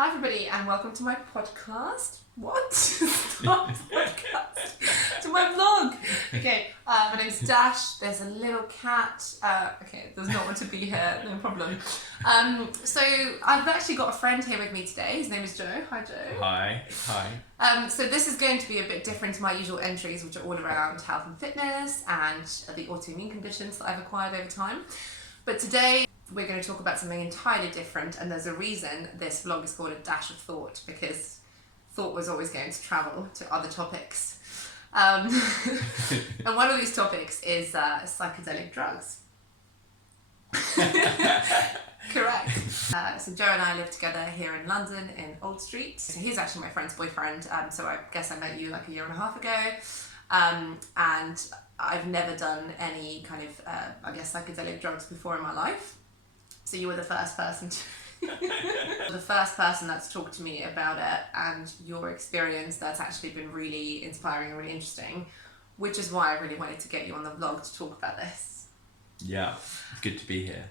Hi everybody and welcome to my podcast. What? Stop podcast. To my vlog. Okay, my name is Dash. There's a little cat. Okay, there's not one to be here, no problem. So I've actually got a friend here with me today. His name is Joe. Hi Joe. Hi. So this is going to be a bit different to my usual entries, which are all around health and fitness and the autoimmune conditions that I've acquired over time. But today we're going to talk about something entirely different, and there's a reason this vlog is called A Dash of Thought, because thought was always going to travel to other topics. And one of these topics is psychedelic drugs. Correct. So Joe and I live together here in London in Old Street. So he's actually my friend's boyfriend, so I guess I met you like a year and a half ago. And I've never done any kind of, psychedelic drugs before in my life. So you were the first person that's talked to me about it, and your experience that's actually been really inspiring and really interesting, which is why I really wanted to get you on the vlog to talk about this. Yeah, good to be here.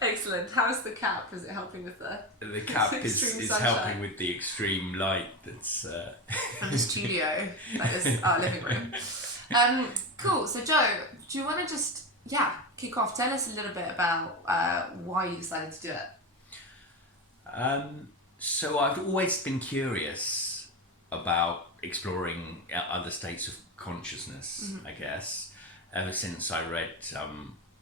Excellent. How's the cap? Is it helping with the cap is helping with the extreme light that's from the studio, that is our living room. Cool. So Joe, do you want to just kick off? Tell us a little bit about why you decided to do it. So I've always been curious about exploring other states of consciousness, I guess, ever since I read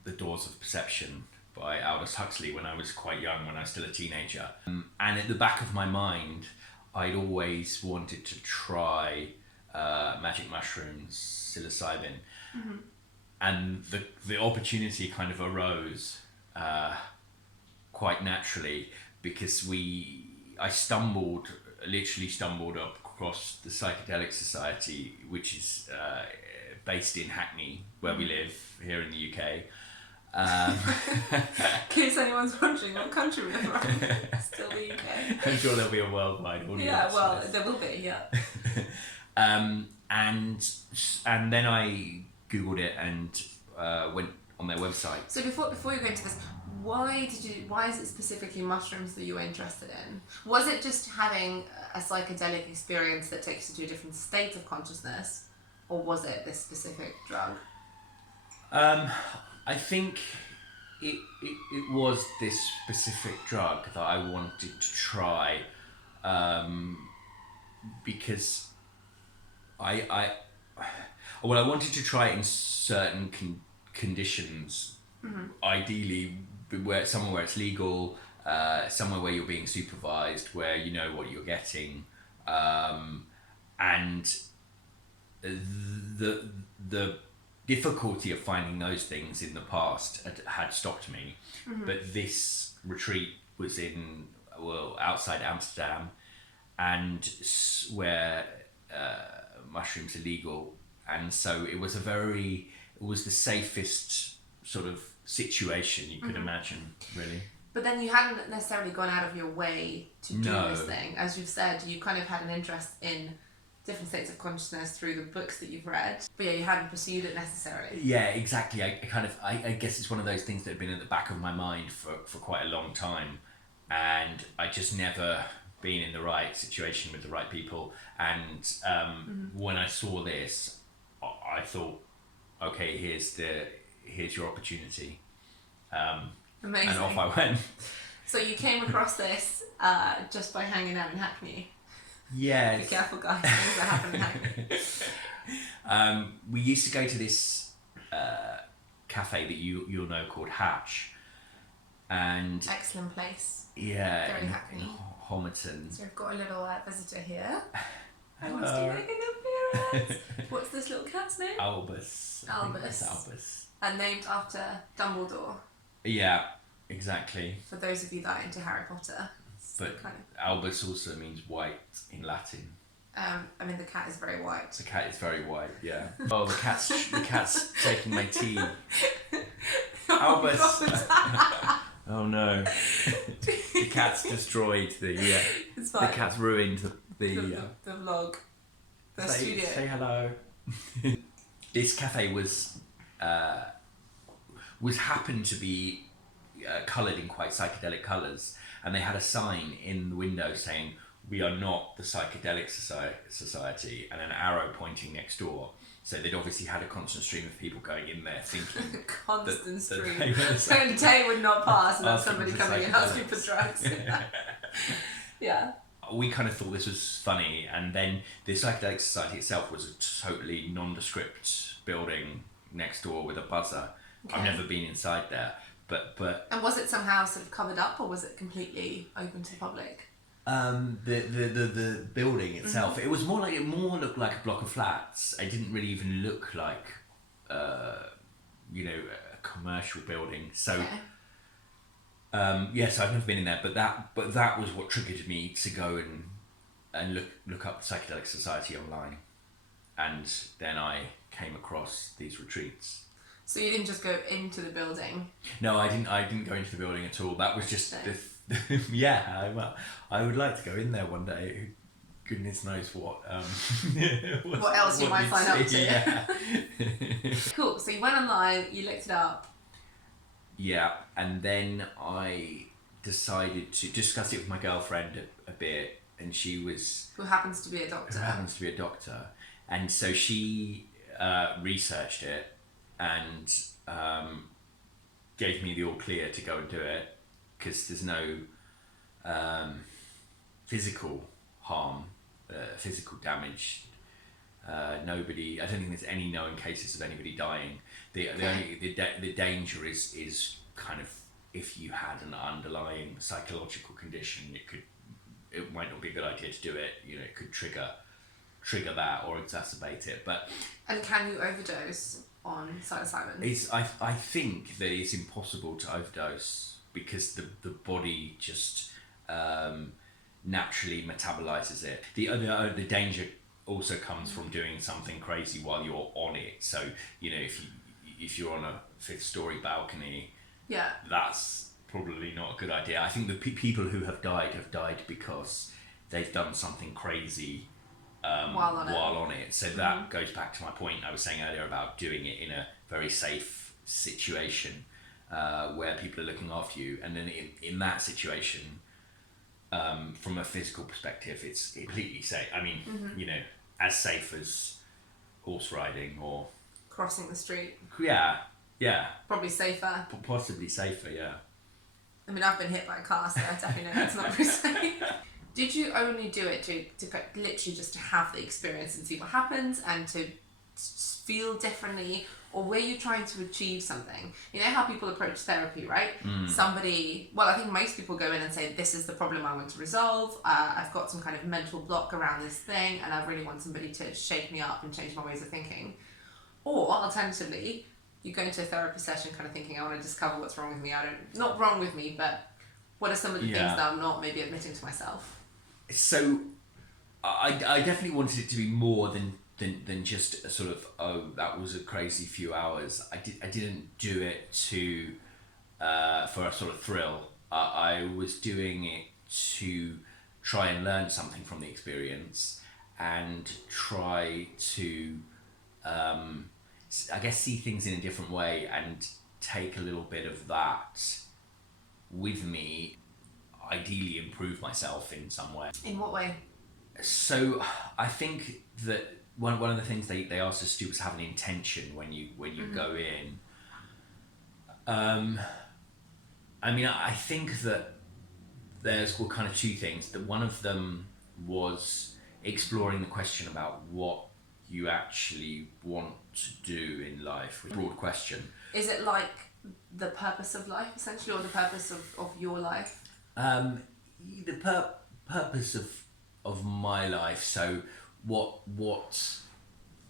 The Doors of Perception by Aldous Huxley when I was quite young, when I was still a teenager. And at the back of my mind, I'd always wanted to try magic mushrooms, psilocybin. And the opportunity kind of arose quite naturally because I literally stumbled across the Psychedelic Society, which is based in Hackney, where we live here in the UK. In case anyone's wondering what country we're from, still the UK. I'm sure there'll be a worldwide audience. Yeah, well, there will be, yeah. And then I Googled it and went on their website. So before you go into this, why is it specifically mushrooms that you were interested in? Was it just having a psychedelic experience that takes you to a different state of consciousness, or was it this specific drug? I think it was this specific drug that I wanted to try because I wanted to try it in certain conditions, ideally somewhere where it's legal, somewhere where you're being supervised, where you know what you're getting, and the difficulty of finding those things in the past had stopped me. But this retreat was outside Amsterdam, and where mushrooms are legal. And so it was the safest sort of situation you could imagine, really. But then you hadn't necessarily gone out of your way to do this thing. As you've said, you kind of had an interest in different states of consciousness through the books that you've read. But yeah, you hadn't pursued it necessarily. Yeah, exactly. I guess it's one of those things that had been at the back of my mind for quite a long time. And I just never been in the right situation with the right people. And when I saw this, I thought, okay, here's your opportunity. Amazing. And off I went. So you came across this just by hanging out in Hackney? Yeah. Be careful, guys, things that happen in Hackney. We used to go to this cafe that you'll know called Hatch. And excellent place. Yeah. Very Hackney. In Homerton. So we've got a little visitor here. Hello. Wants to make an appearance. What's this little cat's name? Albus. Albus. And named after Dumbledore. Yeah, exactly. For those of you that are into Harry Potter. But Albus also means white in Latin. The cat is very white. The cat is very white, yeah. Oh, the cat's taking my tea. Albus. Oh no. The cat's destroyed It's fine. The cat's ruined the vlog. The studio. Say hello. This cafe was happened to be coloured in quite psychedelic colours, and they had a sign in the window saying, "We are not the Psychedelic Society," and an arrow pointing next door. So they'd obviously had a constant stream of people going in there thinking constant stream. they were So a day would not pass without somebody for coming in asking for psychedelics. drugs. Yeah. We kind of thought this was funny, and then the Psychedelic Society itself was a totally nondescript building next door with a buzzer. Okay. I've never been inside there, but And was it somehow sort of covered up, or was it completely open to the public? the building itself, it was more looked like a block of flats. It didn't really even look like a commercial building. So Okay. yes, I've never been in there, but that was what triggered me to go and look up the Psychedelic Society online, and then I came across these retreats. So you didn't just go into the building? No, I didn't go into the building at all. That was just Okay. I would like to go in there one day. Goodness knows what. What else you might we'd sign up to. see, Yeah. Cool. So you went online, you looked it up. Yeah, and then I decided to discuss it with my girlfriend a bit, and she was Who happens to be a doctor. who happens to be a doctor, and so she researched it and gave me the all clear to go and do it, because there's no physical harm, physical damage. Nobody. I don't think there's any known cases of anybody dying. The danger is kind of if you had an underlying psychological condition, it might not be a good idea to do it. It could trigger that or exacerbate it. And can you overdose on psilocybin? I think that it's impossible to overdose because the body just naturally metabolizes it. The danger also comes from doing something crazy while you're on it. So if you're on a 5th story balcony, Yeah. that's probably not a good idea. I think the people who have died because they've done something crazy While on it. So that goes back to my point I was saying earlier about doing it in a very safe situation where people are looking after you, and then in that situation, from a physical perspective, it's completely safe. I mean, as safe as horse riding or Crossing the street. Yeah, Probably safer. possibly safer. Yeah. I mean, I've been hit by a car, so I definitely know that's not very safe. Did you only do it to literally just to have the experience and see what happens and to feel differently, or were you trying to achieve something? You know how people approach therapy, right? I think most people go in and say, this is the problem I want to resolve. I've got some kind of mental block around this thing, and I really want somebody to shake me up and change my ways of thinking. Or alternatively, you go into a therapy session kind of thinking, I want to discover what's wrong with me. Not wrong with me, but what are some of the things that I'm not maybe admitting to myself? So I definitely wanted it to be more than just a sort of, oh, that was a crazy few hours. I didn't do it to for a sort of thrill. I was doing it to try and learn something from the experience and try to I guess see things in a different way and take a little bit of that with me, ideally improve myself in some way. In what way? So I think that one of the things they asked us to do was have an intention when you go in. I mean, I think that there's kind of two things. That one of them was exploring the question about what you actually want to do in life. A broad question. Is it like the purpose of life, essentially, or the purpose of your life? The purpose of my life. So what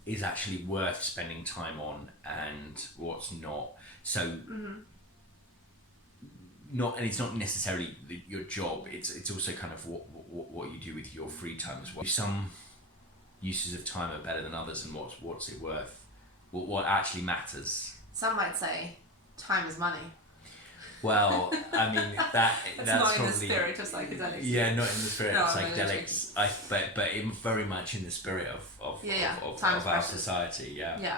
is actually worth spending time on and what's not. So and it's not necessarily your job. It's also kind of what you do with your free time as well. Some uses of time are better than others, and what's it worth? What actually matters? Some might say time is money. Well, I mean that's not probably in the spirit of psychedelics. Yeah, not in the spirit No, of I'm only psychedelics. But very much in the spirit of Time's our precious. society. Yeah.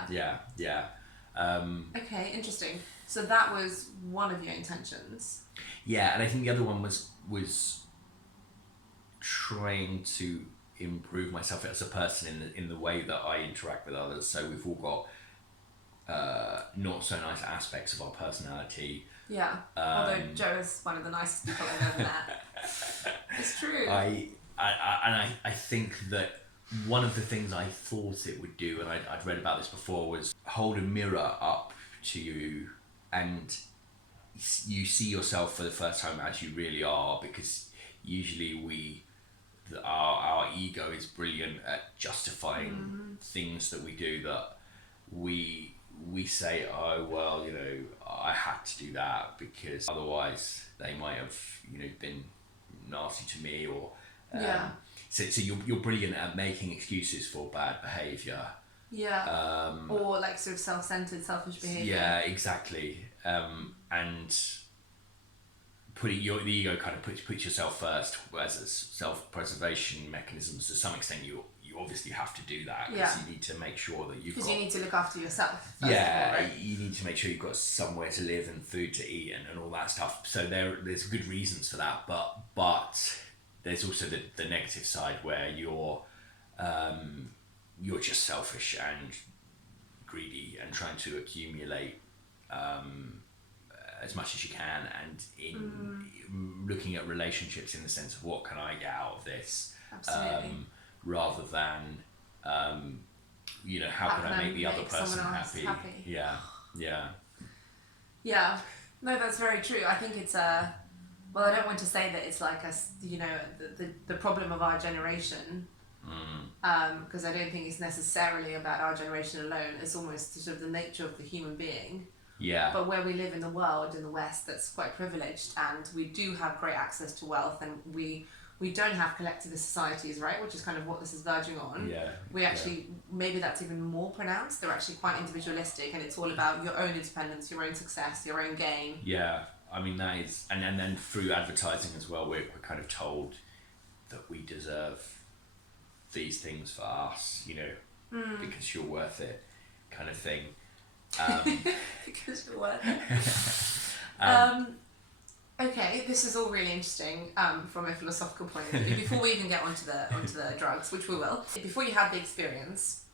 Okay, interesting. So that was one of your intentions. Yeah, and I think the other one was was trying to improve myself as a person in the way that I interact with others. So we've all got not so nice aspects of our personality. Yeah. Although Joe is one of the nicest people I've ever met. It's true. I think that one of the things I thought it would do, and I'd read about this before, was hold a mirror up to you and you see yourself for the first time as you really are, because usually our ego is brilliant at justifying things that we do, that we say, oh well, you know, I had to do that because otherwise they might have, you know, been nasty to me, or so you're brilliant at making excuses for bad behaviour. Yeah. Or like sort of self-centered, selfish behaviour. Yeah, exactly. And the ego kind of puts yourself first as a self-preservation mechanism. To some extent, you obviously have to do that because you need to make sure that you've got... Because you need to look after yourself. Yeah, all, right? You need to make sure you've got somewhere to live and food to eat and all that stuff. So there's good reasons for that, but there's also the negative side where you're just selfish and greedy and trying to accumulate as much as you can, and in looking at relationships in the sense of what can I get out of this, rather than you know, how can I make the other person happy? Yeah. No, that's very true. I think it's well, I don't want to say that it's like you know, the problem of our generation, because I don't think it's necessarily about our generation alone. It's almost sort of the nature of the human being. Yeah. But where we live in the world, in the West, that's quite privileged, and we do have great access to wealth, and we don't have collectivist societies, right? Which is kind of what this is verging on. Yeah. We actually, maybe that's even more pronounced. They're actually quite individualistic, and it's all about your own independence, your own success, your own gain. Yeah. I mean, that is, and then through advertising as well, we're kind of told that we deserve these things for us, you know, because you're worth it, kind of thing. Because you're worth it. Okay, this is all really interesting from a philosophical point of view. Before we even get onto the drugs, which we will, before you had the experience,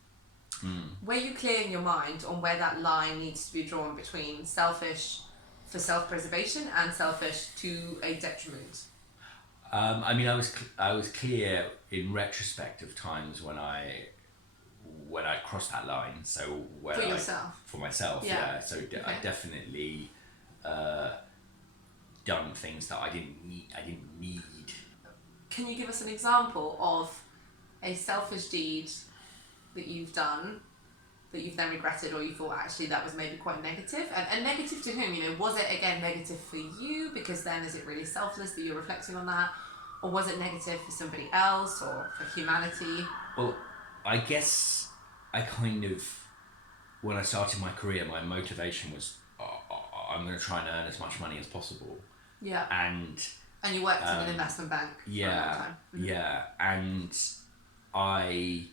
were you clear in your mind on where that line needs to be drawn between selfish for self-preservation and selfish to a detriment? I mean, I was clear in retrospect of times when I crossed that line. So for yourself. For myself, yeah. So I definitely done things that I didn't need. Can you give us an example of a selfish deed that you've done that you've then regretted, or you thought actually that was maybe quite negative? And negative to whom? You know, was it again negative for you because then is it really selfless that you're reflecting on that, or was it negative for somebody else or for humanity? Well, I guess I kind of, when I started my career, my motivation was I'm going to try and earn as much money as possible. Yeah. And you worked in an investment bank for a long time. Mm-hmm. Yeah, and I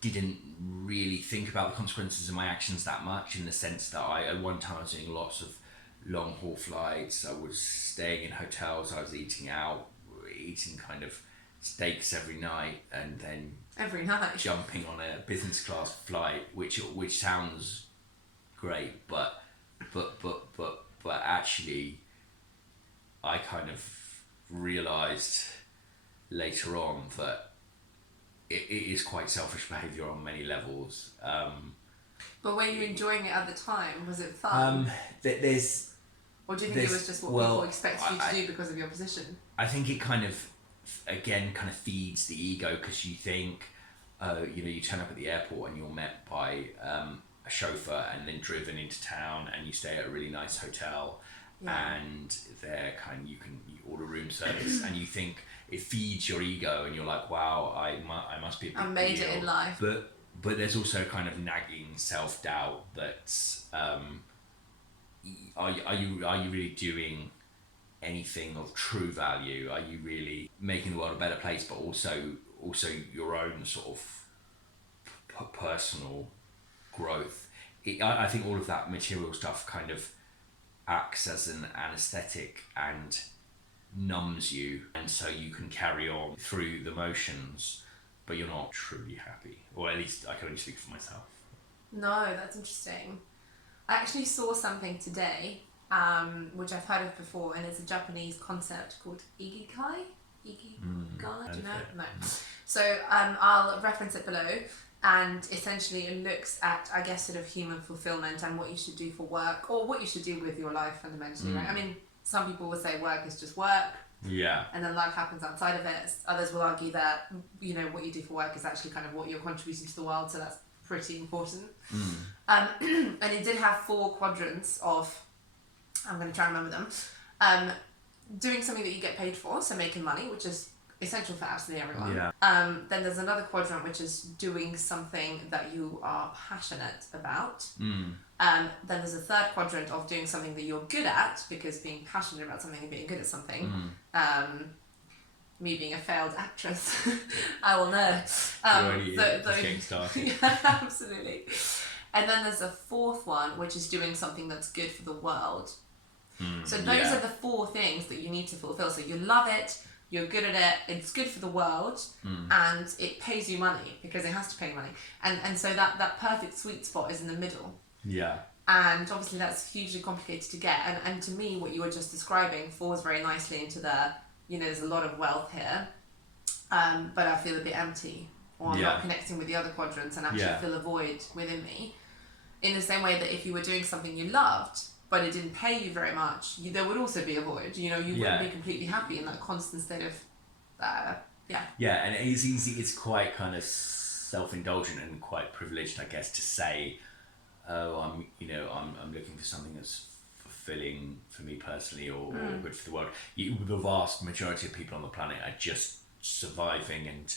didn't really think about the consequences of my actions that much, in the sense that at one time I was doing lots of long haul flights. I was staying in hotels. I was eating out, eating kind of steaks every night, and then jumping on a business class flight, which sounds great, but actually I kind of realised later on that it is quite selfish behaviour on many levels. But were you enjoying it at the time? Was it fun? Or do you think it was just what people expect you to do because of your position? I think it kind of feeds the ego, because you think, you know, you turn up at the airport and you're met by a chauffeur and then driven into town, and you stay at a really nice hotel, and they're you order room service, and you think it feeds your ego, and you're like, wow, I must be a big deal. I made it in life. But there's also kind of nagging self-doubt that's are you really doing anything of true value? Are you really making the world a better place, but also your own sort of personal growth? I think all of that material stuff kind of acts as an anesthetic and numbs you, and so you can carry on through the motions, but you're not truly happy. Or at least I can only speak for myself. No, that's interesting. I actually saw something today, which I've heard of before, and it's a Japanese concept called ikigai. Ikigai, do you know? No. So I'll reference it below, and essentially it looks at, I guess, sort of human fulfillment and what you should do for work, or what you should do with your life fundamentally, right? I mean, some people will say work is just work. Yeah. And then life happens outside of it. Others will argue that, you know, what you do for work is actually kind of what you're contributing to the world, so that's pretty important. And it did have 4 quadrants of, I'm going to try and remember them, doing something that you get paid for, so making money, which is essential for absolutely everyone. Yeah. Then there's another quadrant which is doing something that you are passionate about. Then there's a third quadrant of doing something that you're good at, because being passionate about something and being good at something, me being a failed actress, I will know. Just getting started. Yeah, absolutely. And then there's a fourth one, which is doing something that's good for the world. So those are the 4 things that you need to fulfill. So you love it, you're good at it, it's good for the world, and it pays you money, because it has to pay money. And so that perfect sweet spot is in the middle. Yeah. And obviously that's hugely complicated to get. And to me, what you were just describing falls very nicely into the, you know, there's a lot of wealth here, but I feel a bit empty, or I'm not connecting with the other quadrants, and actually feel a void within me. In the same way that if you were doing something you loved, but it didn't pay you very much, there would also be a void. You know, you wouldn't be completely happy in that constant state of, Yeah, and it's easy, it's quite kind of self-indulgent and quite privileged, I guess, to say, oh, I'm looking for something that's fulfilling for me personally, or good for the world. The vast majority of people on the planet are just surviving and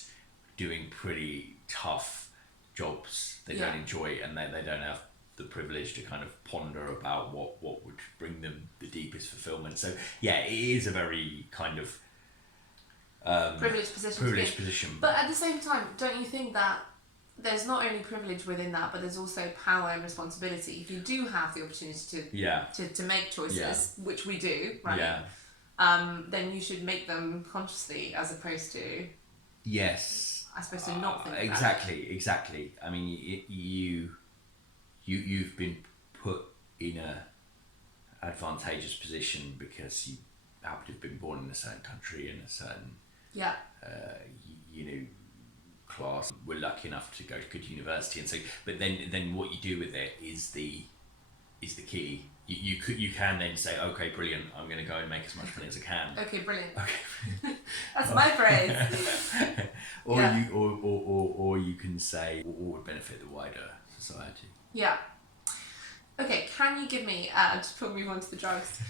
doing pretty tough jobs they don't enjoy, and they don't have the privilege to kind of ponder about what would bring them the deepest fulfillment. So yeah, it is a very kind of privileged position. But at the same time, don't you think that there's not only privilege within that, but there's also power and responsibility? If you do have the opportunity to make choices, which we do, right? Then you should make them consciously, as opposed to I suppose to not think exactly. I mean, you've been put in a advantageous position because you happen to have been born in a certain country, in a certain class. We're lucky enough to go to good university, and so but then what you do with it is the key. You can then say, okay, brilliant, I'm going to go and make as much money as I can. Okay, brilliant. That's my phrase. Or you can say what would benefit the wider society. Yeah. Okay, can you give me, before we move on to the drugs,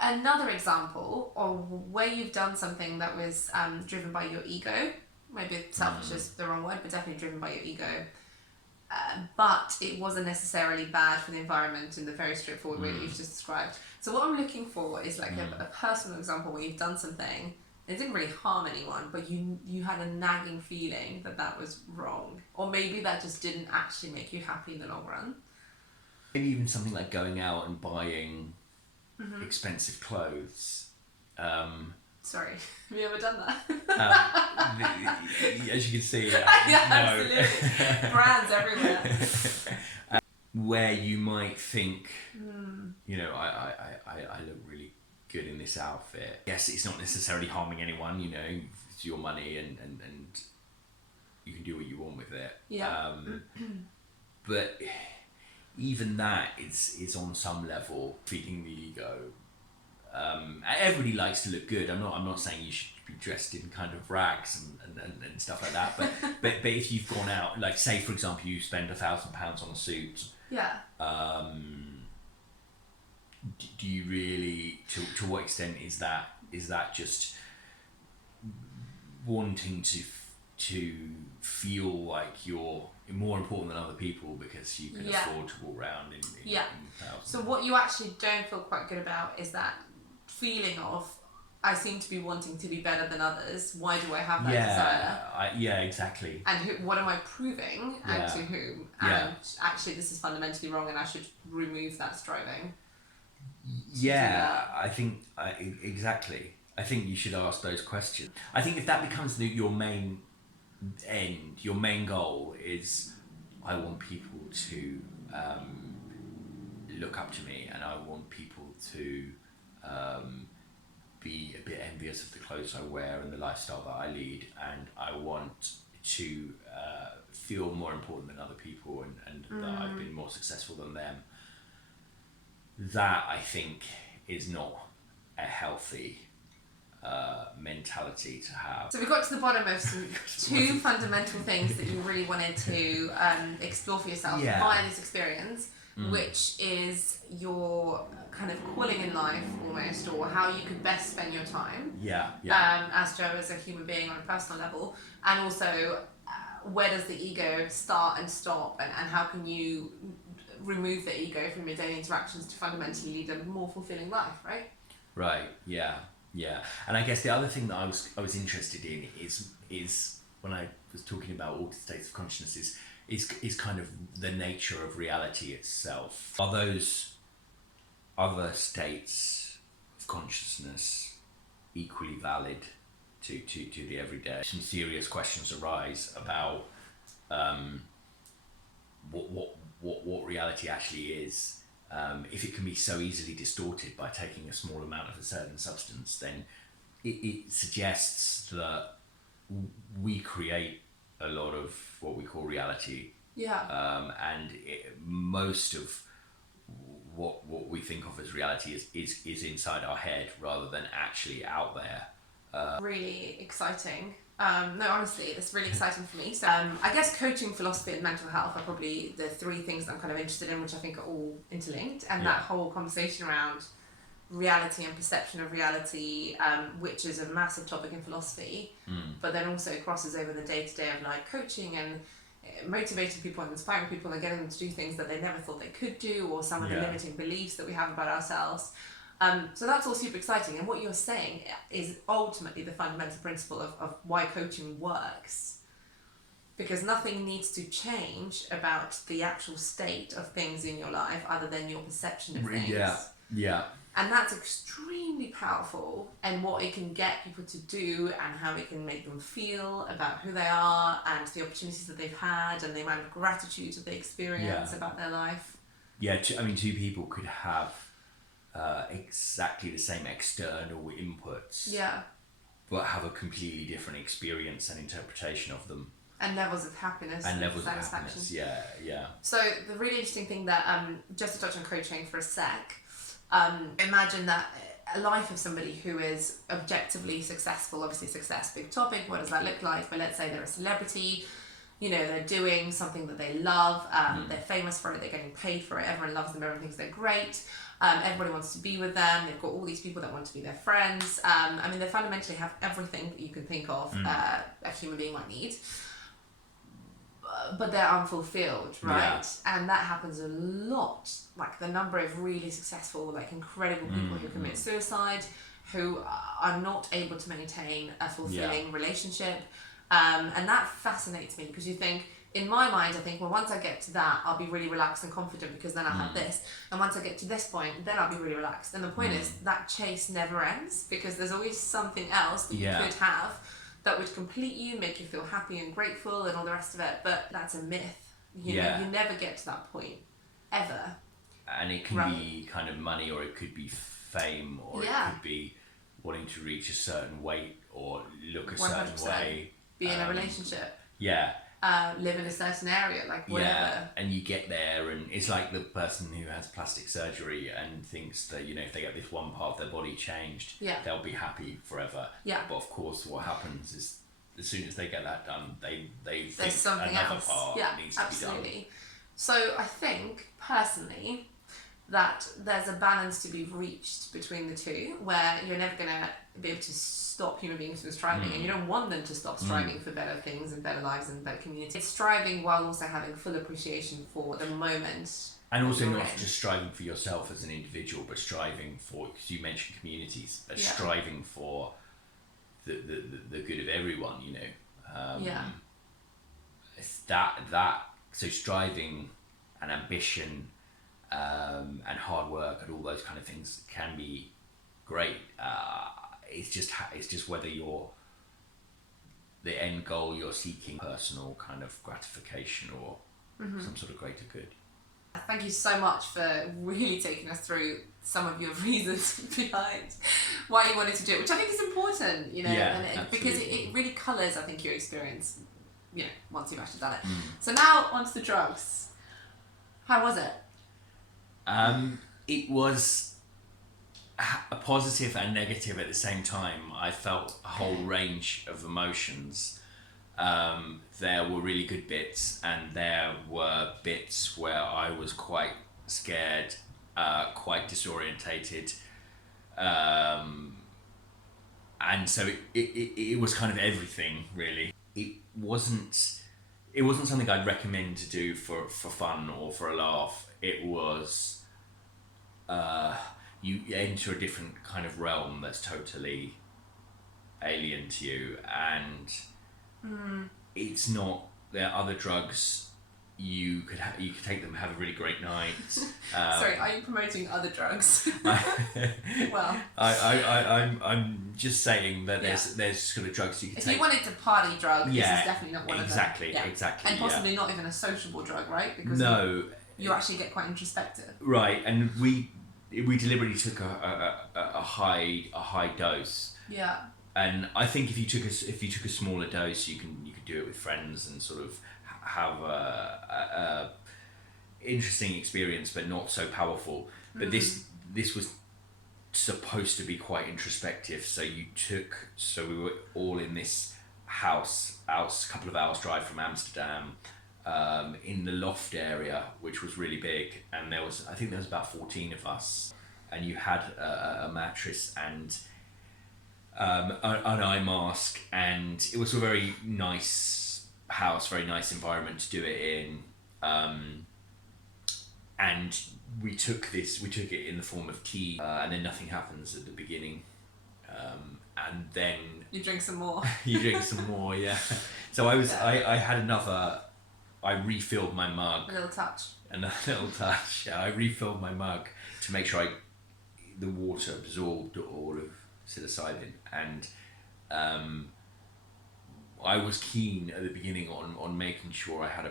another example of where you've done something that was driven by your ego? Maybe selfish is the wrong word, but definitely driven by your ego. But it wasn't necessarily bad for the environment in the very straightforward way that you've just described. So what I'm looking for is like a personal example where you've done something, it didn't really harm anyone, but you had a nagging feeling that was wrong. Or maybe that just didn't actually make you happy in the long run. Maybe even something like going out and buying expensive clothes. Sorry, have you ever done that? As you can see, no. Absolutely. Brands everywhere. Where you might think, I look really good in this outfit. Yes, it's not necessarily harming anyone, it's your money and you can do what you want with it. Yeah. But even that is on some level feeding the ego. Everybody likes to look good. I'm not saying you should be dressed in kind of rags and stuff like that. But if you've gone out, like say for example, you spend £1,000 on a suit. Yeah. Do you really? To what extent is that just wanting to feel like you're more important than other people because you can afford to walk around in thousands? So what you actually don't feel quite good about is that feeling of, I seem to be wanting to be better than others. Why do I have that desire? Exactly. And what am I proving, and to whom? And actually, this is fundamentally wrong, and I should remove that striving. Yeah, I think exactly. I think you should ask those questions. I think if that becomes your main end, your main goal is, I want people to look up to me, and I want people to be a bit envious of the clothes I wear and the lifestyle that I lead, and I want to feel more important than other people, and that I've been more successful than them. That, I think, is not a healthy mentality to have. So we got to the bottom of two fundamental things that you really wanted to explore for yourself via this experience, which is your kind of calling in life almost, or how you could best spend your time as Joe, as a human being on a personal level, and also where does the ego start and stop, and how can you remove the ego from your daily interactions to fundamentally lead a more fulfilling life, right? Right, yeah. And I guess the other thing that I was interested in is when I was talking about altered states of consciousness is kind of the nature of reality itself. Are those other states of consciousness equally valid to the everyday? Some serious questions arise about what reality actually is. If it can be so easily distorted by taking a small amount of a certain substance, then it suggests that we create a lot of what we call reality. And most of what we think of as reality is inside our head rather than actually out there. Really exciting. No, honestly, it's really exciting for me. So I guess coaching, philosophy and mental health are probably the three things that I'm kind of interested in, which I think are all interlinked. And that whole conversation around reality and perception of reality, which is a massive topic in philosophy, but then also crosses over the day-to-day of like coaching and motivating people and inspiring people and getting them to do things that they never thought they could do, or some of the limiting beliefs that we have about ourselves. So that's all super exciting, and what you're saying is ultimately the fundamental principle of why coaching works, because nothing needs to change about the actual state of things in your life other than your perception of things. And that's extremely powerful, and what it can get people to do and how it can make them feel about who they are and the opportunities that they've had and the amount of gratitude that they experience about their life. Two people could have exactly the same external inputs, but have a completely different experience and interpretation of them, and levels of happiness and levels of satisfaction. happiness. So the really interesting thing that just to touch on coaching for a sec, imagine that a life of somebody who is objectively successful, obviously success, big topic, what does that look like, but let's say they're a celebrity, they're doing something that they love, they're famous for it, they're getting paid for it, everyone loves them, everyone thinks they're great, everybody wants to be with them, they've got all these people that want to be their friends. They fundamentally have everything that you can think of a human being might need, but they're unfulfilled, right? And that happens a lot. Like the number of really successful, like incredible people who commit suicide, who are not able to maintain a fulfilling relationship. And that fascinates me, because you think, in my mind, I think, well, once I get to that, I'll be really relaxed and confident because then I'll have this. And once I get to this point, then I'll be really relaxed. And the point is that chase never ends, because there's always something else that you could have that would complete you, make you feel happy and grateful and all the rest of it. But that's a myth. You never get to that point, ever. And it can be kind of money, or it could be fame, or it could be wanting to reach a certain weight or look a 100%. Certain way. Be in a relationship. Live in a certain area, like whatever. And you get there, and it's like the person who has plastic surgery and thinks that, if they get this one part of their body changed, they'll be happy forever. But of course, what happens is, as soon as they get that done, they there's think something another else. part needs to be done. So I think, personally, that there's a balance to be reached between the two, where you're never going to be able to stop human beings from striving, and you don't want them to stop striving for better things and better lives and better communities. It's striving while also having full appreciation for the moment. And also not just striving for yourself as an individual, but striving for, because you mentioned communities, but striving for the good of everyone, It's that so striving and ambition and hard work and all those kind of things can be great. It's just whether the end goal you're seeking personal kind of gratification or some sort of greater good. Thank you so much for really taking us through some of your reasons behind why you wanted to do it, which I think is important, you know, because it really colours, I think, your experience, you know, once you've actually done it. So now onto the drugs. How was it? It was a positive and negative at the same time. I felt a whole range of emotions. There were really good bits, and there were bits where I was quite scared, quite disorientated, and so it was kind of everything, really. It wasn't something I'd recommend to do for fun or for a laugh. It was you enter a different kind of realm that's totally alien to you, and it's not. There are other drugs you could take them, have a really great night. Sorry, are you promoting other drugs? Well, I'm just saying that there's sort of drugs you can if take. you wanted to party drug, this is definitely not one of them. Exactly, and possibly not even a sociable drug, right? Because you actually get quite introspective. Right, and we deliberately took a high dose. Yeah. And I think if you took a smaller dose, you could do it with friends and sort of have a interesting experience, but not so powerful. But this was supposed to be quite introspective. So we were all in this house, a couple of hours drive from Amsterdam, in the loft area, which was really big, and I think there was about 14 of us, and you had a mattress and an eye mask, and it was a very nice house, very nice environment to do it in, and we took it in the form of tea, and then nothing happens at the beginning, and then you drink some more. Yeah. So I had another. I refilled my mug. A little touch. Yeah, I refilled my mug to make sure the water absorbed all of psilocybin, and I was keen at the beginning on making sure I had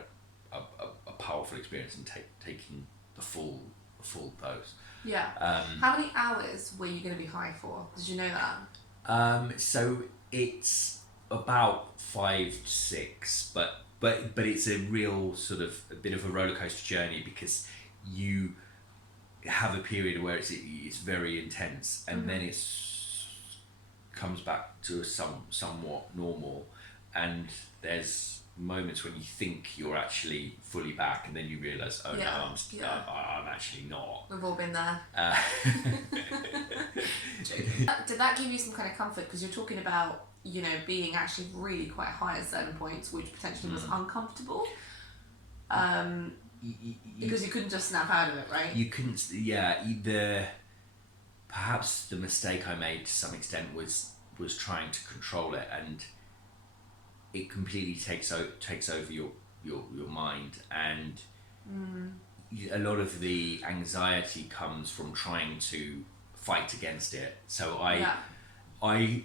a powerful experience and taking the full dose. Yeah. How many hours were you going to be high for? Did you know that? So it's about 5 to 6, but it's a real sort of a bit of a roller coaster journey, because you have a period where it's very intense, and then it comes back to somewhat normal, and there's moments when you think you're actually fully back, and then you realise, no, I'm actually not. We've all been there. Did that give you some kind of comfort? Because you're talking about, you know, being actually really quite high at certain points, which potentially was uncomfortable. Because you couldn't just snap out of it, right? You couldn't. Perhaps the mistake I made to some extent was trying to control it, and it completely takes over your mind, and a lot of the anxiety comes from trying to fight against it. So I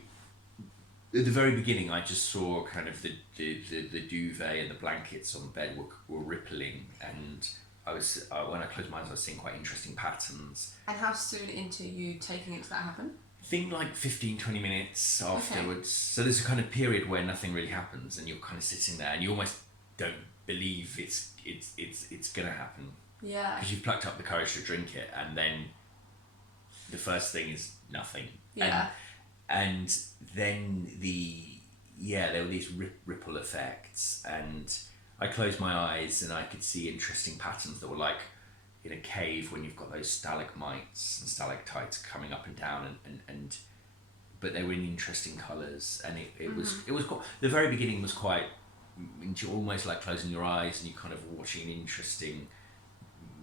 at the very beginning, I just saw kind of the duvet and the blankets on the bed were rippling, and I was when I closed my eyes, I was seeing quite interesting patterns. And how soon into you taking it did that happen? I think like 15-20 minutes afterwards. Okay. So there's a kind of period where nothing really happens, and you're kind of sitting there, and you almost don't believe it's gonna happen. Yeah. Because you've plucked up the courage to drink it, and then the first thing is nothing. Yeah. And then there were these ripple effects, and I closed my eyes and I could see interesting patterns that were like in a cave when you've got those stalagmites and stalactites coming up and down, and but they were in interesting colours, and it was quite, the very beginning was quite almost like closing your eyes and you're kind of watching an interesting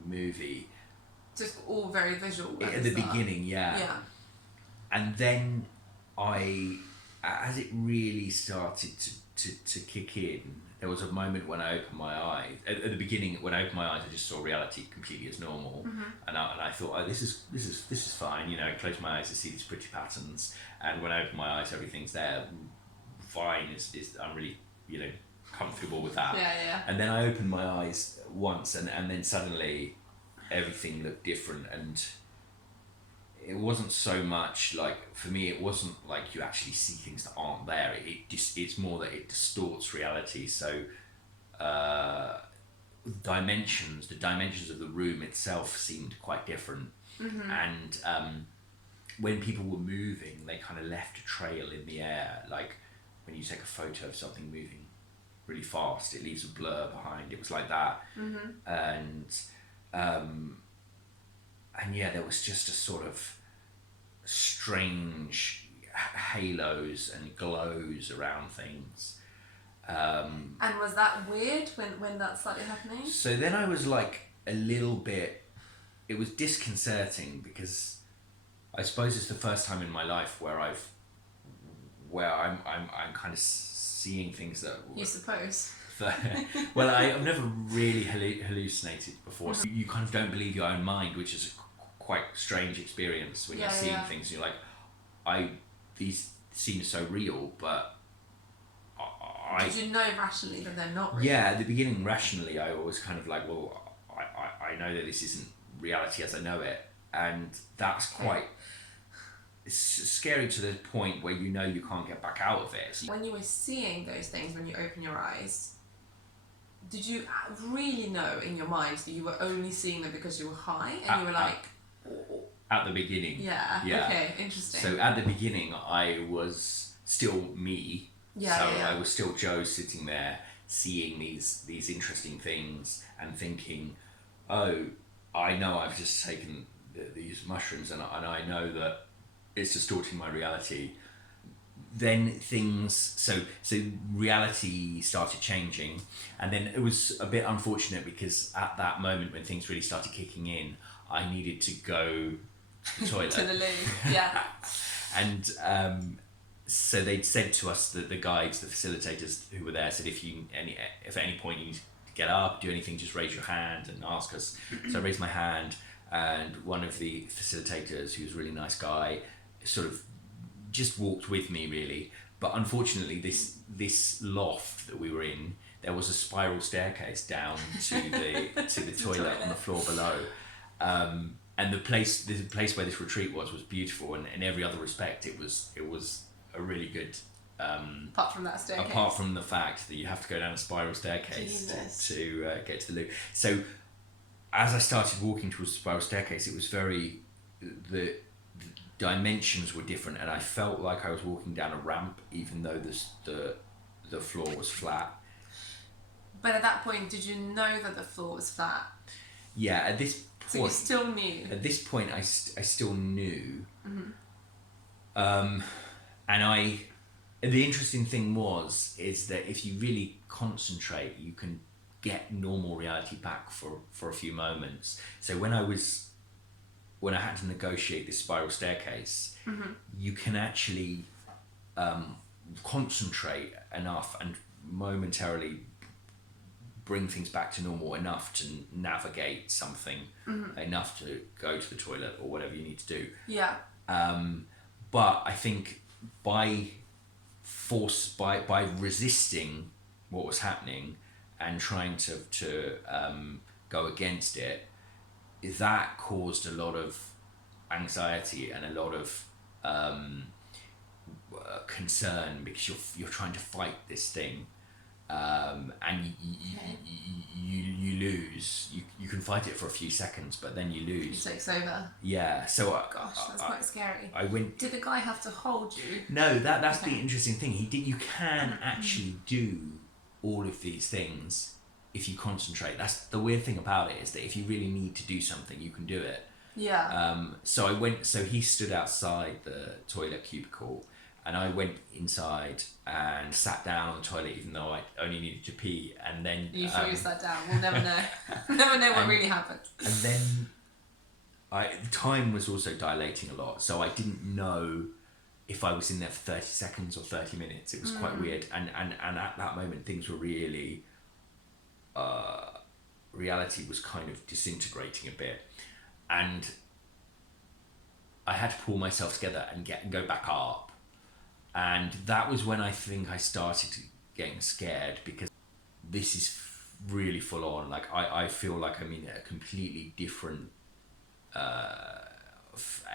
movie. Just all very visual at the beginning, yeah. And then as it really started to to kick in, there was a moment when I opened my eyes. At the beginning, when I opened my eyes, I just saw reality completely as normal, and I thought, oh, this is fine. You know, I closed my eyes to see these pretty patterns, and when I open my eyes, everything's there. Fine, I'm really, you know, comfortable with that. Yeah. And then I opened my eyes once, and then suddenly everything looked different, and it wasn't so much like, for me, it wasn't like you actually see things that aren't there. It's more that it distorts reality. So the dimensions of the room itself seemed quite different. And when people were moving, they kind of left a trail in the air. Like when you take a photo of something moving really fast, it leaves a blur behind. It was like that. And yeah, there was just a sort of strange halos and glows around things. And was that weird when that started happening? So then I was like a little bit, it was disconcerting, because I suppose it's the first time in my life where I'm kind of seeing things that you suppose. Well, I've never really hallucinated before. So you kind of don't believe your own mind, which is a quite strange experience when you're seeing things. You're like, these seem so real, but did you know rationally that they're not real? Yeah, at the beginning, rationally, I was kind of like, well, I know that this isn't reality as I know it, and that's quite it's scary to the point where you know you can't get back out of it. When you were seeing those things, when you open your eyes, did you really know in your mind that you were only seeing them because you were high, and you were like... At the beginning. Yeah. Okay, interesting. So at the beginning, I was still me. I was still Joe sitting there seeing these interesting things and thinking, oh, I know I've just taken these mushrooms and I know that it's distorting my reality. Then things, so reality started changing, and then it was a bit unfortunate because at that moment when things really started kicking in, I needed to go to the toilet. To the loo, yeah. And so they'd said to us, the guides, the facilitators who were there, said if at any point you need to get up, do anything, just raise your hand and ask us. So I raised my hand, and one of the facilitators, who was a really nice guy, sort of just walked with me really. But unfortunately, this loft that we were in, there was a spiral staircase down to the toilet on the floor below. And the place where this retreat was beautiful, and in every other respect it was a really good, apart from that staircase, apart from the fact that you have to go down a spiral staircase to get to the loo. So as I started walking towards the spiral staircase, it was the dimensions were different, and I felt like I was walking down a ramp, even though the floor was flat. But at that point, did you know that the floor was flat? Yeah, at this point. So you still knew? At this point, I still knew. And the interesting thing is that if you really concentrate, you can get normal reality back for a few moments. So when I had to negotiate this spiral staircase, you can actually concentrate enough and momentarily bring things back to normal enough to navigate something, enough to go to the toilet or whatever you need to do. Yeah. But I think by resisting what was happening and trying to go against it, that caused a lot of anxiety and a lot of concern, because you're trying to fight this thing, and you lose. You can fight it for a few seconds, but then you lose. It takes over. Yeah. So gosh, that's quite scary. I went. Did the guy have to hold you? No, that's the interesting thing. He did. You can actually do all of these things if you concentrate. That's the weird thing about it, is that if you really need to do something, you can do it. Yeah. So I went. So he stood outside the toilet cubicle, and I went inside and sat down on the toilet, even though I only needed to pee. And then you sure you sat down? We'll never know. Never know what really happened. And then time was also dilating a lot, so I didn't know if I was in there for 30 seconds or 30 minutes. It was quite weird. And at that moment, things were really, reality was kind of disintegrating a bit. And I had to pull myself together and go back up. And that was when I think I started getting scared, because this is really full on. Like I feel like I'm in a completely different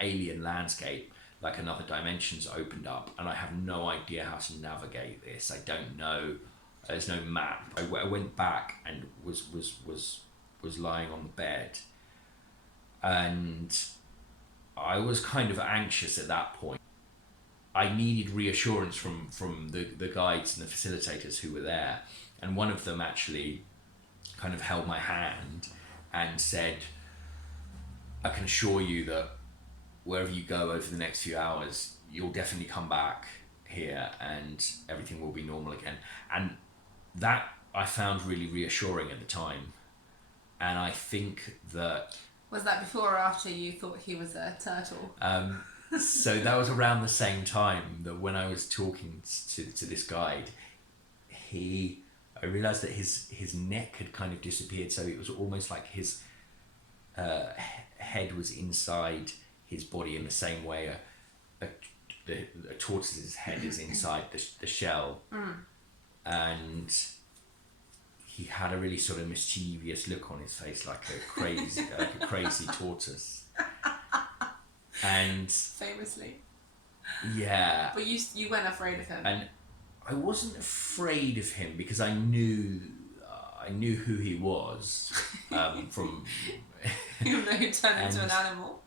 alien landscape, like another dimension's opened up, and I have no idea how to navigate this. I don't know. There's no map. I went back and was lying on the bed, and I was kind of anxious at that point. I needed reassurance from the guides and the facilitators who were there, and one of them actually kind of held my hand and said, I can assure you that wherever you go over the next few hours, you'll definitely come back here and everything will be normal again. And that I found really reassuring at the time. And I think that... Was that before or after you thought he was a turtle? So that was around the same time that when I was talking to this guide, I realised that his neck had kind of disappeared, so it was almost like his head was inside his body in the same way a tortoise's head is inside the shell. And he had a really sort of mischievous look on his face, like a crazy tortoise. And famously. Yeah. But you weren't afraid of him. And I wasn't afraid of him because I knew who he was from. Even though he turned into an animal.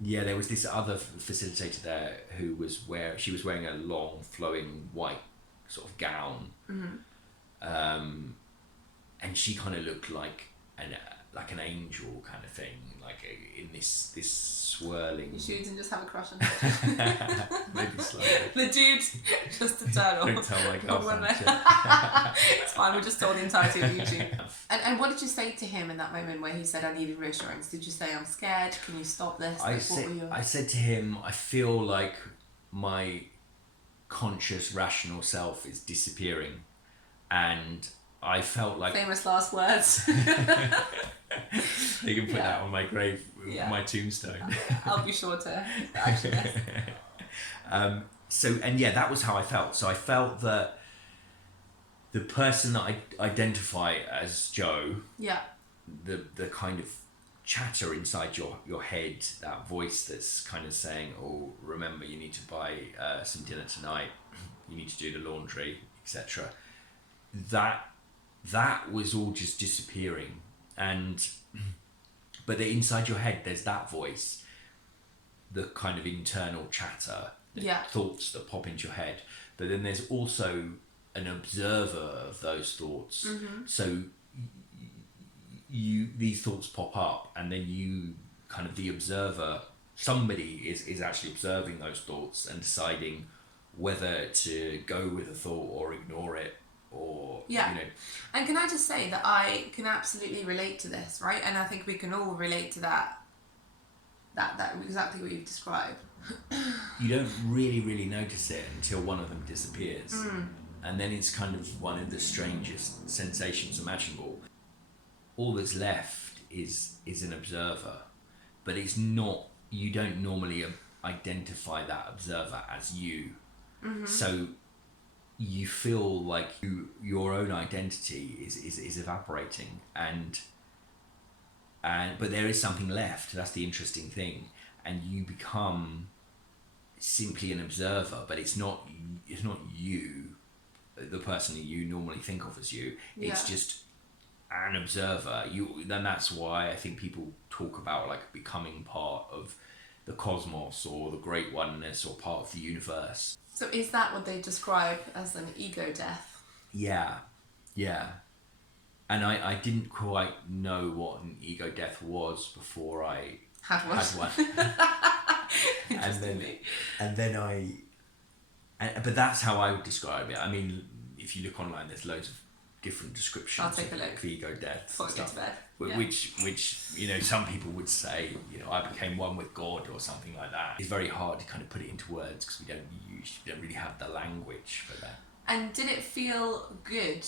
Yeah, there was this other facilitator there who was wearing a long flowing white sort of gown, and she kind of looked like an angel kind of thing, like in this swirling. You shouldn't just have a crush on her. Maybe slightly. The dude, just a turtle. Don't tell my girlfriend. It's fine, we'll just tell the entirety of YouTube. And what did you say to him in that moment where he said, I needed reassurance? Did you say, I'm scared, can you stop this? I said to him, I feel like my conscious, rational self is disappearing. And I felt like... Famous last words. You can put that on my grave, my tombstone. I'll be sure to actually. That was how I felt. So I felt that the person that I identify as Joe, the kind of chatter inside your head, that voice that's kind of saying, oh, remember, you need to buy some dinner tonight, you need to do the laundry, etc. That was all just disappearing. But inside your head, there's that voice, the kind of internal chatter, thoughts that pop into your head. But then there's also an observer of those thoughts. So these thoughts pop up, and then you kind of the observer, somebody is actually observing those thoughts and deciding whether to go with a thought or ignore it. And can I just say that I can absolutely relate to this, right? And I think we can all relate to that exactly what you've described. You don't really notice it until one of them disappears, and then it's kind of one of the strangest sensations imaginable. All that's left is an observer, but it's not. You don't normally identify that observer as you, so you feel like your own identity is evaporating, but there is something left. That's the interesting thing, and you become simply an observer. But it's not you, the person that you normally think of as you. It's just an observer. Then that's why I think people talk about like becoming part of the cosmos or the great oneness or part of the universe. So is that what they describe as an ego death? Yeah. And I didn't quite know what an ego death was before I had one. But that's how I would describe it. I mean, if you look online, there's loads of different descriptions I'll take a look of ego deaths before and I get to stuff, bed. Yeah. which some people would say, I became one with God or something like that. It's very hard to kind of put it into words because we don't really have the language for that. And did it feel good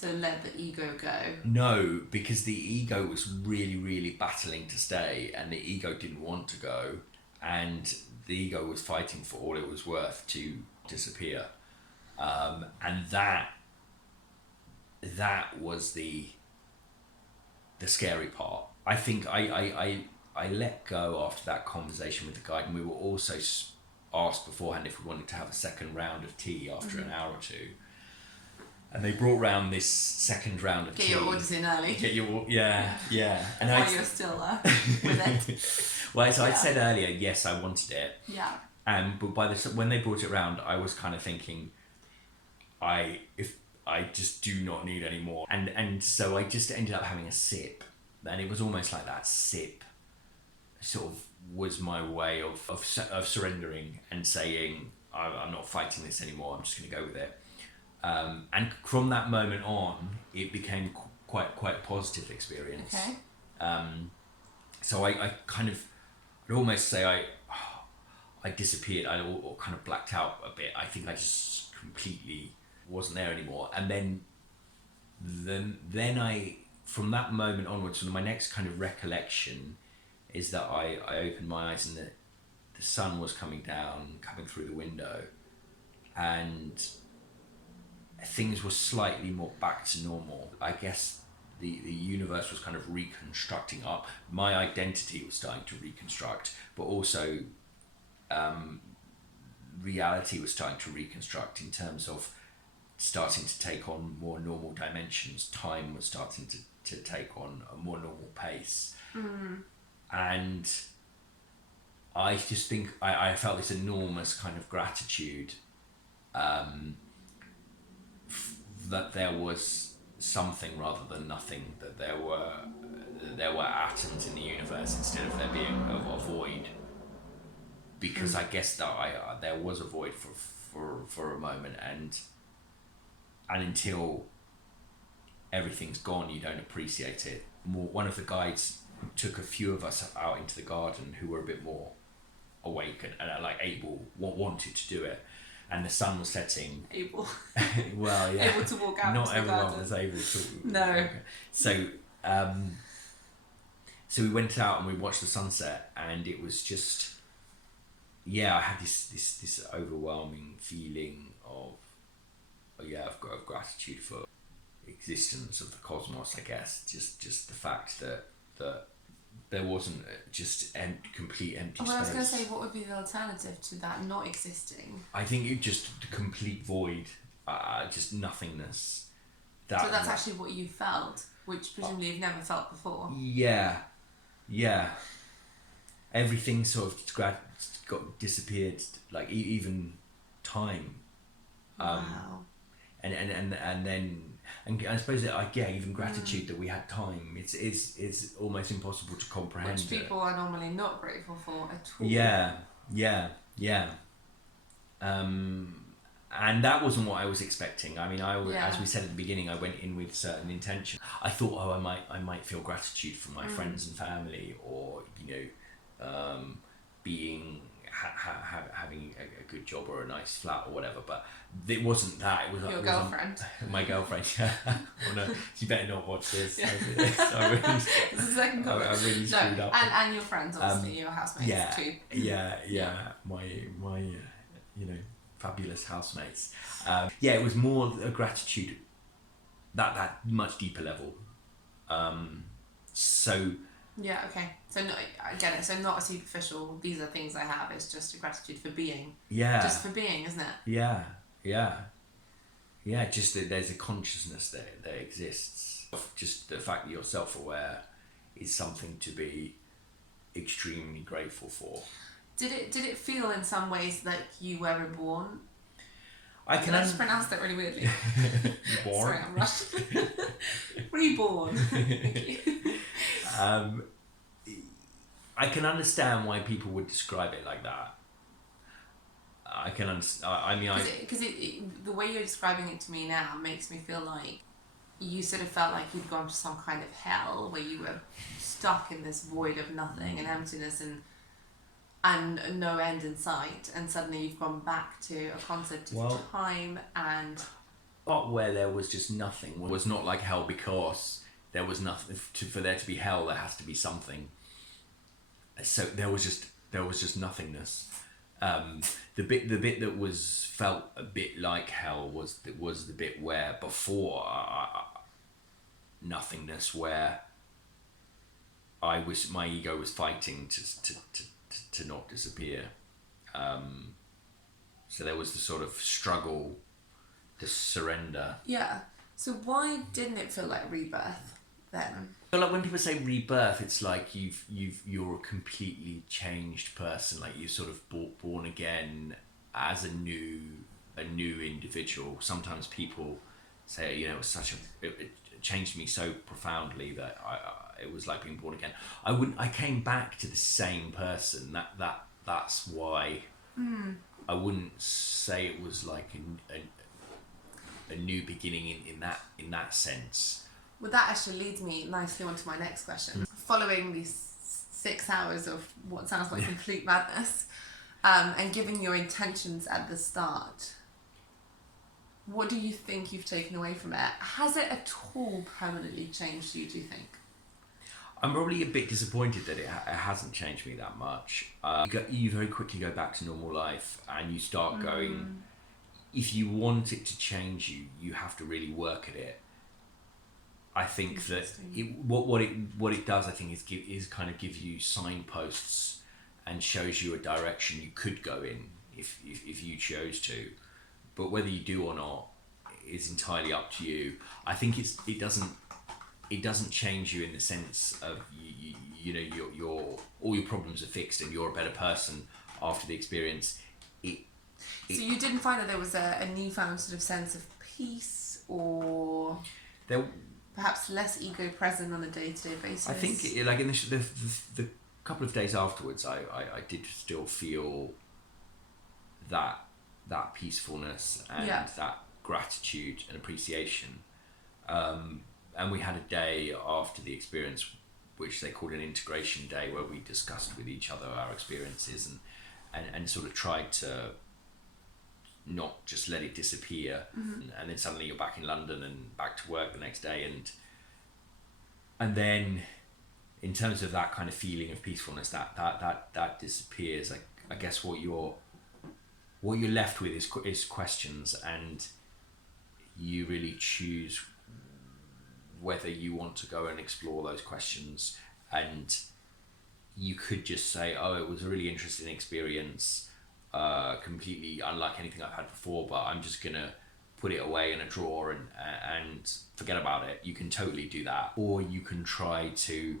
to let the ego go? No, because the ego was really, really battling to stay, and the ego didn't want to go, and the ego was fighting for all it was worth to disappear, and that was the scary part. I think I let go after that conversation with the guide, and we were also asked beforehand if we wanted to have a second round of tea after an hour or two. And they brought round this second round of tea. Get your orders in early. Yeah. And while you're still with it. Well, so I'd said earlier, yes, I wanted it. Yeah. But when they brought it round, I was kind of thinking, I just do not need any more. And so I just ended up having a sip. And it was almost like that sip sort of was my way of surrendering and saying, I'm not fighting this anymore, I'm just going to go with it. And from that moment on, it became quite a positive experience. Okay. So I kind of would almost say I disappeared. I kind of blacked out a bit. I think I just completely wasn't there anymore. And then I, from that moment onwards, so my next kind of recollection is that I opened my eyes and the sun was coming through the window, and things were slightly more back to normal. I guess the universe was kind of reconstructing up. My identity was starting to reconstruct, but also reality was starting to reconstruct in terms of starting to take on more normal dimensions. Time was starting to take on a more normal pace. And I just think I felt this enormous kind of gratitude that there was something rather than nothing, that there were atoms in the universe instead of there being a void, because I guess that there was a void for a moment, and until everything's gone you don't appreciate it more. One of the guides took a few of us out into the garden who were a bit more awake and like wanted to do it, and the sun was setting. Able. Well, yeah. Able to walk out Not into the everyone garden. was able to. No. So, so we went out and we watched the sunset, and it was just, I had this overwhelming feeling of gratitude for existence of the cosmos. I guess just the fact that there wasn't just complete empty space. I was going to say, what would be the alternative to that not existing? I think it just the complete void, just nothingness. So that's actually what you felt, which presumably you've never felt before. Yeah. Everything sort of got disappeared, like even time. Wow. And then I suppose even gratitude that we had time. It's almost impossible to comprehend. Which people are normally not grateful for at all. Yeah. And that wasn't what I was expecting. I mean, as we said at the beginning, I went in with certain intention. I thought, I might feel gratitude for my friends and family, or having a good job or a nice flat or whatever. But it wasn't that. It was your girlfriend. My girlfriend. Oh no, you better not watch this. Yeah. This is the second comment. I really screwed up. And your friends, obviously, your housemates too. Yeah. My fabulous housemates. It was more a gratitude that much deeper level. Yeah, okay. So I get it. So not a superficial, these are things I have, it's just a gratitude for being. Yeah. Just for being, isn't it? Yeah, just that there's a consciousness that exists. Just the fact that you're self-aware is something to be extremely grateful for. Did it feel in some ways like you were reborn? I just pronounced that really weirdly. Reborn. Sorry, I'm Russian. Reborn. Thank you. I can understand why people would describe it like that. I can understand. I mean, because the way you're describing it to me now makes me feel like you sort of felt like you'd gone to some kind of hell where you were stuck in this void of nothing and emptiness and no end in sight, and suddenly you've gone back to a concept of time and... where there was just nothing was not like hell, because there was nothing. For there to be hell, there has to be something. So there was just nothingness. The bit that was felt a bit like hell was the bit where before nothingness, where my ego was fighting to not disappear. So there was the sort of struggle, the surrender. Yeah. So why didn't it feel like rebirth then? So like when people say rebirth, it's like you're a completely changed person. Like you're sort of born again as a new individual. Sometimes people say, you know, it changed me so profoundly that it was like being born again. I came back to the same person. That's why I wouldn't say it was like a new beginning in that sense. Well, that actually leads me nicely onto my next question. Following these 6 hours of what sounds like complete madness, and giving your intentions at the start, what do you think you've taken away from it? Has it at all permanently changed you, do you think? I'm probably a bit disappointed that it hasn't changed me that much. You very quickly go back to normal life, and you start going... If you want it to change you, you have to really work at it. I think that what it does, I think, is kind of give you signposts and shows you a direction you could go in if you chose to. But whether you do or not is entirely up to you. I think it doesn't change you in the sense of you know your all your problems are fixed and you're a better person after the experience. So you didn't find that there was a newfound sort of sense of peace, or perhaps less ego present on a day-to-day basis? I think like in the couple of days afterwards, I did still feel that peacefulness and that gratitude and appreciation. And we had a day after the experience, which they called an integration day, where we discussed with each other our experiences and sort of tried to not just let it disappear. And then suddenly you're back in London and back to work the next day, and then in terms of that kind of feeling of peacefulness, that disappears. I guess what you're left with is questions, and you really choose whether you want to go and explore those questions. And you could just say, oh, it was a really interesting experience, completely unlike anything I've had before, but I'm just gonna put it away in a drawer and forget about it. You can totally do that. Or you can try to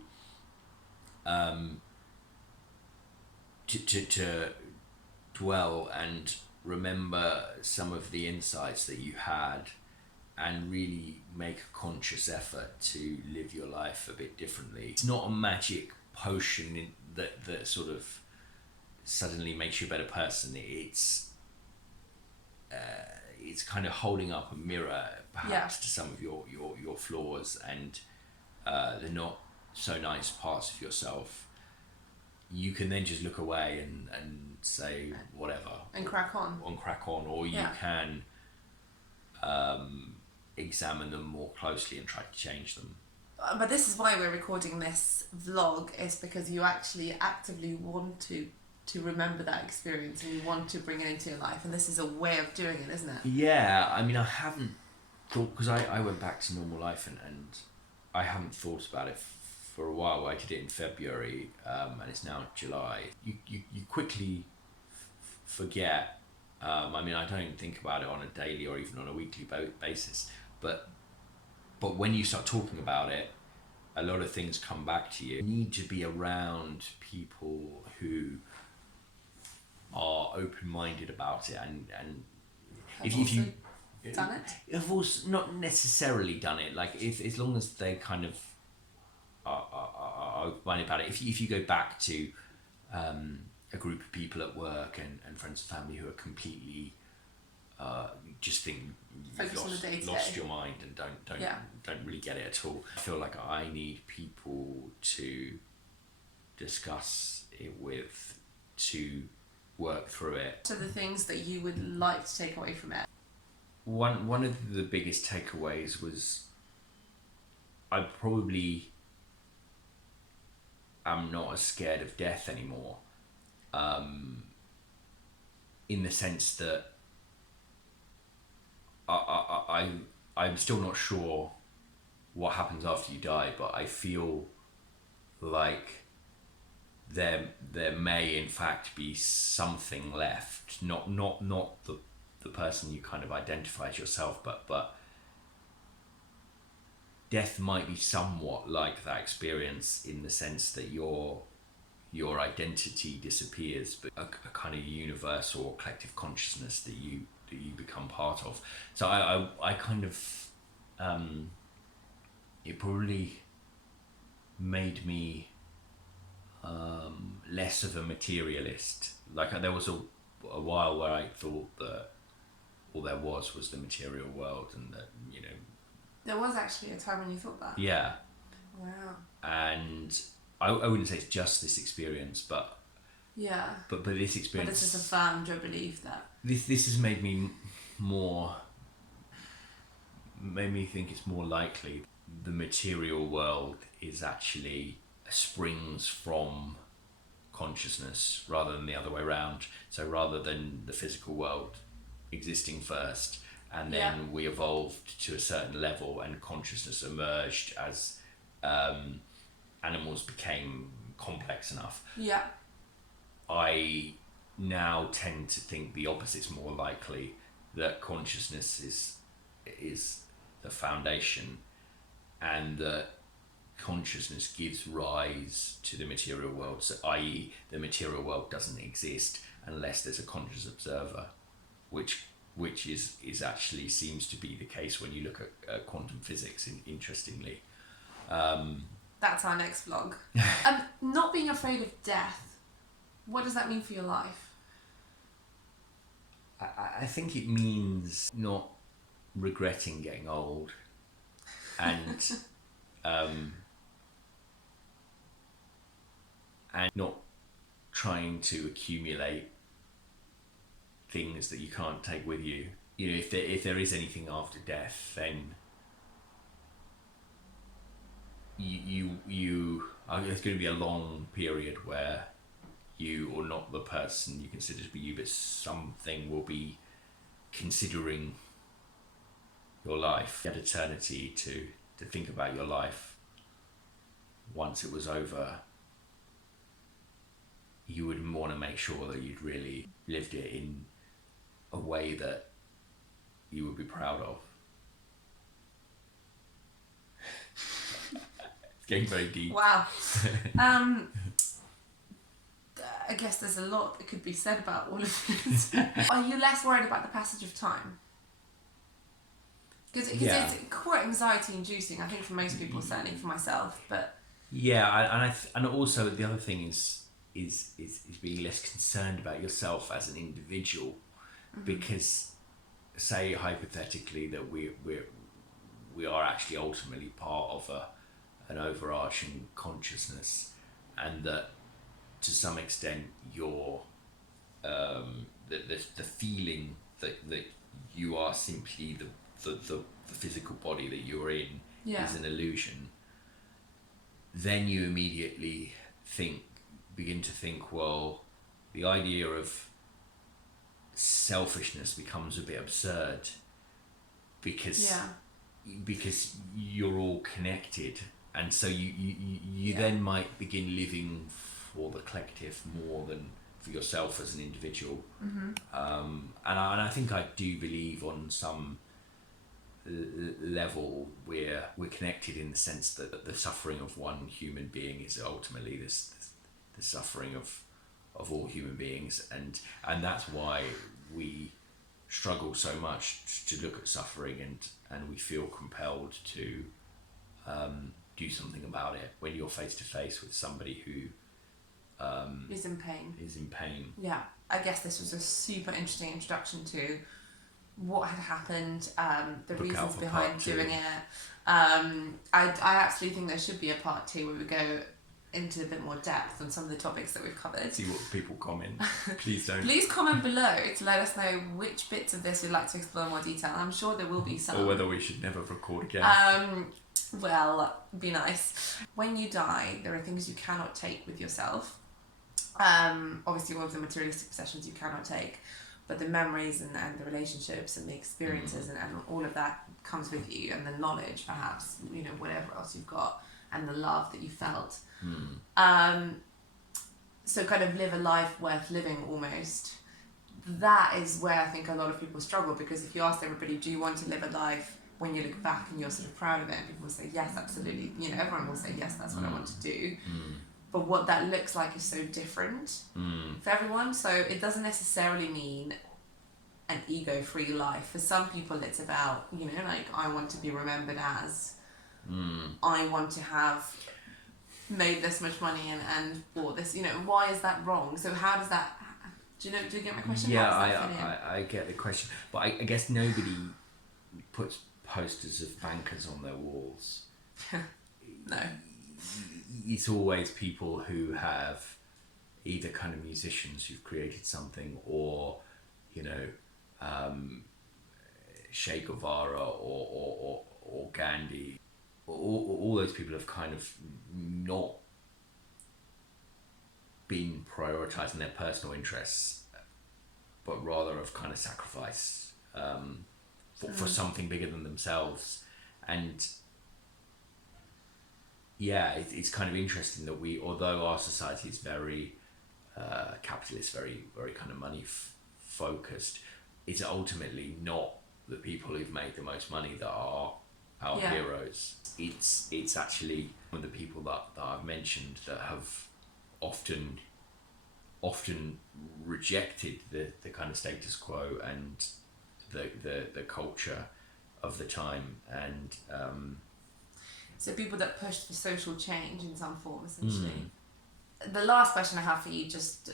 dwell and remember some of the insights that you had, and really make a conscious effort to live your life a bit differently. It's not a magic potion that sort of suddenly makes you a better person. It's kind of holding up a mirror perhaps to some of your flaws and the not so nice parts of yourself. You can then just look away and say whatever and crack on, or you can examine them more closely and try to change them. But this is why we're recording this vlog, is because you actually actively want to remember that experience and you want to bring it into your life, and this is a way of doing it, isn't it? Yeah, I mean, I haven't thought, because I went back to normal life and I haven't thought about it for a while. I did it in February, and it's now July. You quickly forget. I mean, I don't think about it on a daily or even on a weekly basis, but when you start talking about it, a lot of things come back to you. You need to be around people who are open-minded about it, and if you done it? Have also not necessarily done it. Like as long as they kind of are open-minded about it. If you go back to a group of people at work and friends and family who are completely just think you've Focus on the day-to-day. lost your mind and don't really get it at all. I feel like I need people to discuss it with, to work through it. So the things that you would like to take away from it. One of the biggest takeaways was I probably am not as scared of death anymore, in the sense that I'm still not sure what happens after you die, but I feel like there may in fact be something left, not the person you kind of identify as yourself, but death might be somewhat like that experience, in the sense that your identity disappears, but a kind of universal or collective consciousness that you become part of. So I kind of it probably made me less of a materialist. Like there was a while where I thought that all there was the material world, and that, you know, There was actually a time when you thought that. yeah. Wow. And I wouldn't say it's just this experience, but Yeah. but this experience. But this has affirmed your belief that. This has made me made me think it's more likely the material world is actually springs from consciousness rather than the other way around. So rather than the physical world existing first, and then we evolved to a certain level and consciousness emerged as animals became complex enough. Yeah. I now tend to think the opposite's more likely, that consciousness is the foundation, and that consciousness gives rise to the material world. So, i.e., the material world doesn't exist unless there's a conscious observer, which is actually seems to be the case when you look at quantum physics. Interestingly, That's our next vlog. Not being afraid of death. What does that mean for your life? I think it means not regretting getting old, and and not trying to accumulate things that you can't take with you. You know, if there is anything after death, then you there's going to be a long period where you are not the person you consider to be you, but something will be considering your life. You had eternity to think about your life. Once it was over, you would want to make sure that you'd really lived it in a way that you would be proud of. It's getting very deep. Wow. I guess there's a lot that could be said about all of this. Are you less worried about the passage of time? Because it's quite anxiety inducing, I think, for most people, certainly for myself. But yeah, and also the other thing is being less concerned about yourself as an individual, because say hypothetically that we are actually ultimately part of an overarching consciousness, and that to some extent your the feeling that you are simply the physical body that you're in is an illusion, then you immediately begin to think, well, the idea of selfishness becomes a bit absurd, because you're all connected, and so you then might begin living for the collective more than for yourself as an individual. And I think I do believe on some level we're connected, in the sense that the suffering of one human being is ultimately the suffering of all human beings, and that's why we struggle so much to look at suffering, and we feel compelled to do something about it. When you're face to face with somebody who is in pain. Is in pain. Yeah, I guess this was a super interesting introduction to what had happened, the Look out reasons for behind part two. doing it. I absolutely think there should be a part 2 where we go into a bit more depth on some of the topics that we've covered. See what people comment. Please don't. Please comment below to let us know which bits of this you'd like to explore in more detail. I'm sure there will be some. Or whether we should never record again. Well, be nice. When you die, there are things you cannot take with yourself. Obviously all of the materialistic possessions you cannot take, but the memories and the relationships and the experiences and all of that comes with you, and the knowledge, perhaps, you know, whatever else you've got, and the love that you felt. So kind of live a life worth living almost. That is where I think a lot of people struggle, because if you ask everybody, do you want to live a life when you look back and you're sort of proud of it, and people will say yes, absolutely, you know, everyone will say yes, that's what I want to do. But what that looks like is so different for everyone. So it doesn't necessarily mean an ego-free life. For some people it's about, you know, like, I want to be remembered as, I want to have made this much money and bought this, you know. Why is that wrong? So how does that, do you get my question? Yeah, I get the question, but I guess nobody puts posters of bankers on their walls. No. It's always people who have either kind of musicians who've created something, or, you know, Che Guevara or Gandhi. All those people have kind of not been prioritising their personal interests, but rather have kind of sacrificed for something bigger than themselves. And yeah, it's kind of interesting that although our society is very capitalist, very kind of money focused, it's ultimately not the people who've made the most money that are our heroes. It's actually one of the people that I've mentioned that have often rejected the kind of status quo and the culture of the time, and so people that push for social change in some form, essentially. The last question I have for you, just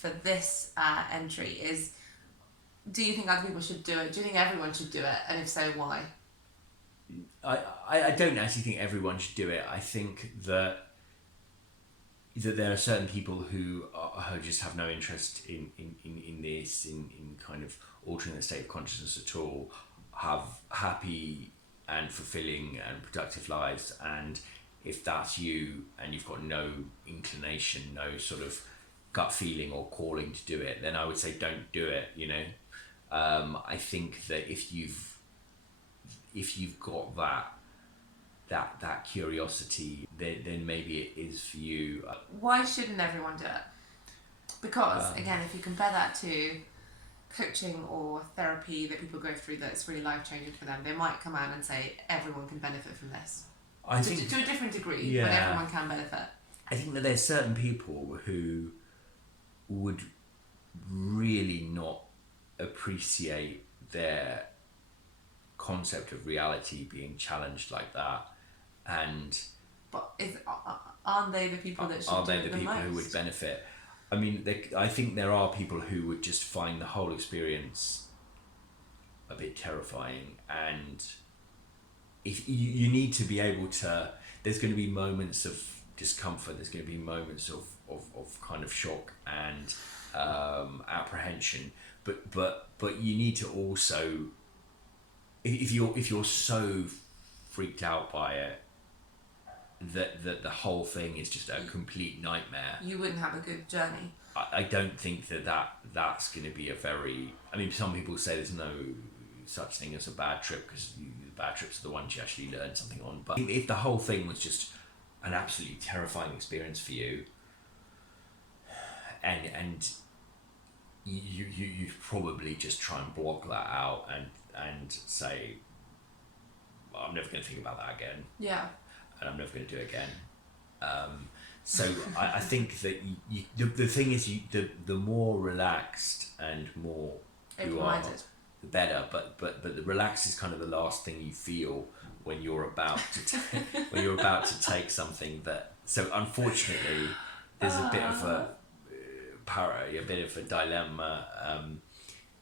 for this entry, is: do you think other people should do it? Do you think everyone should do it? And if so, why? I don't actually think everyone should do it. I think that there are certain people who just have no interest in this, in kind of altering the state of consciousness at all, have happy and fulfilling and productive lives. And if that's you and you've got no inclination, no sort of gut feeling or calling to do it, then I would say don't do it, you know. I think that if you've got that curiosity, then maybe it is for you. Why shouldn't everyone do it? Because again, if you compare that to coaching or therapy that people go through that's really life-changing for them, they might come out and say everyone can benefit from this. I think to a different degree, but everyone can benefit. I think that there's certain people who would really not appreciate their concept of reality being challenged like that, but aren't they the people that should are do they it the people most? who would benefit? I mean, I think there are people who would just find the whole experience a bit terrifying, and if you need to be able to, there's going to be moments of discomfort, there's going to be moments of kind of shock and apprehension, but you need to also, if you're so freaked out by it that the whole thing is just a complete nightmare, you wouldn't have a good journey. I don't think that's going to be a very, I mean, some people say there's no such thing as a bad trip, because the bad trips are the ones you actually learn something on. But if the whole thing was just an absolutely terrifying experience for you, and you'd probably just try and block that out and say, well, I'm never going to think about that again. Yeah. And I'm never going to do it again. So I think that the thing is, the more relaxed and more you are, the better. But the relaxed is kind of the last thing you feel when you're about to take something that. So unfortunately, there's a bit of a a bit of a dilemma,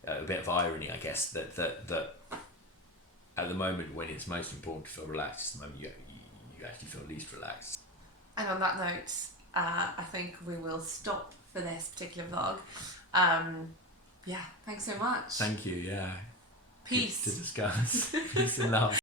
a bit of irony, I guess, that at the moment when it's most important to feel relaxed, is the moment you actually feel least relaxed. And on that note, I think we will stop for this particular vlog. Yeah, thanks so much. Thank you, yeah. Peace. Good to discuss. Peace and love.